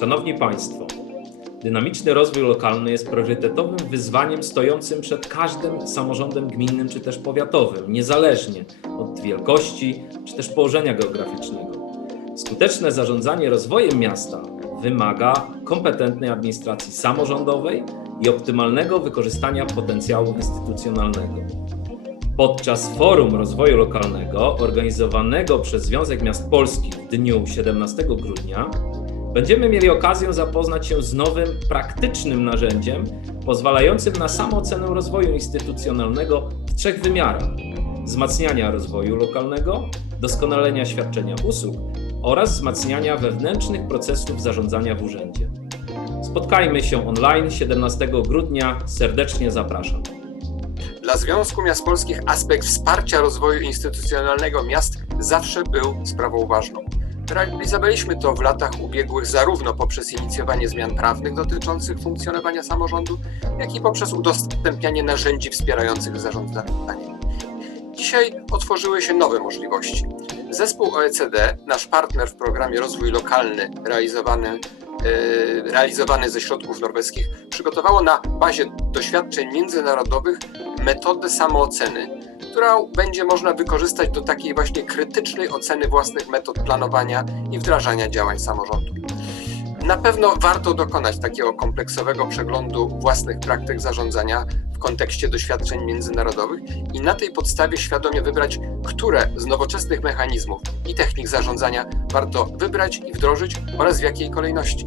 Szanowni Państwo, dynamiczny rozwój lokalny jest priorytetowym wyzwaniem stojącym przed każdym samorządem gminnym czy też powiatowym, niezależnie od wielkości czy też położenia geograficznego. Skuteczne zarządzanie rozwojem miasta wymaga kompetentnej administracji samorządowej i optymalnego wykorzystania potencjału instytucjonalnego. Podczas Forum Rozwoju Lokalnego organizowanego przez Związek Miast Polskich w dniu 17 grudnia będziemy mieli okazję zapoznać się z nowym, praktycznym narzędziem pozwalającym na samoocenę rozwoju instytucjonalnego w trzech wymiarach: wzmacniania rozwoju lokalnego, doskonalenia świadczenia usług oraz wzmacniania wewnętrznych procesów zarządzania w urzędzie. Spotkajmy się online 17 grudnia. Serdecznie zapraszam. Dla Związku Miast Polskich aspekt wsparcia rozwoju instytucjonalnego miast zawsze był sprawą ważną. Realizowaliśmy to w latach ubiegłych zarówno poprzez inicjowanie zmian prawnych dotyczących funkcjonowania samorządu, jak i poprzez udostępnianie narzędzi wspierających zarządzanie. Dzisiaj otworzyły się nowe możliwości. Zespół OECD, nasz partner w programie Rozwój Lokalny realizowany, e, realizowany ze środków norweskich, przygotowało na bazie doświadczeń międzynarodowych metodę samooceny, którą będzie można wykorzystać do takiej właśnie krytycznej oceny własnych metod planowania i wdrażania działań samorządu. Na pewno warto dokonać takiego kompleksowego przeglądu własnych praktyk zarządzania w kontekście doświadczeń międzynarodowych i na tej podstawie świadomie wybrać, które z nowoczesnych mechanizmów i technik zarządzania warto wybrać i wdrożyć oraz w jakiej kolejności.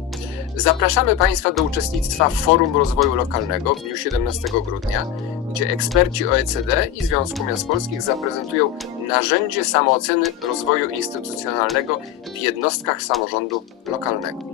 Zapraszamy Państwa do uczestnictwa w Forum Rozwoju Lokalnego w dniu 17 grudnia, gdzie eksperci OECD i Związku Miast Polskich zaprezentują narzędzie samooceny rozwoju instytucjonalnego w jednostkach samorządu lokalnego.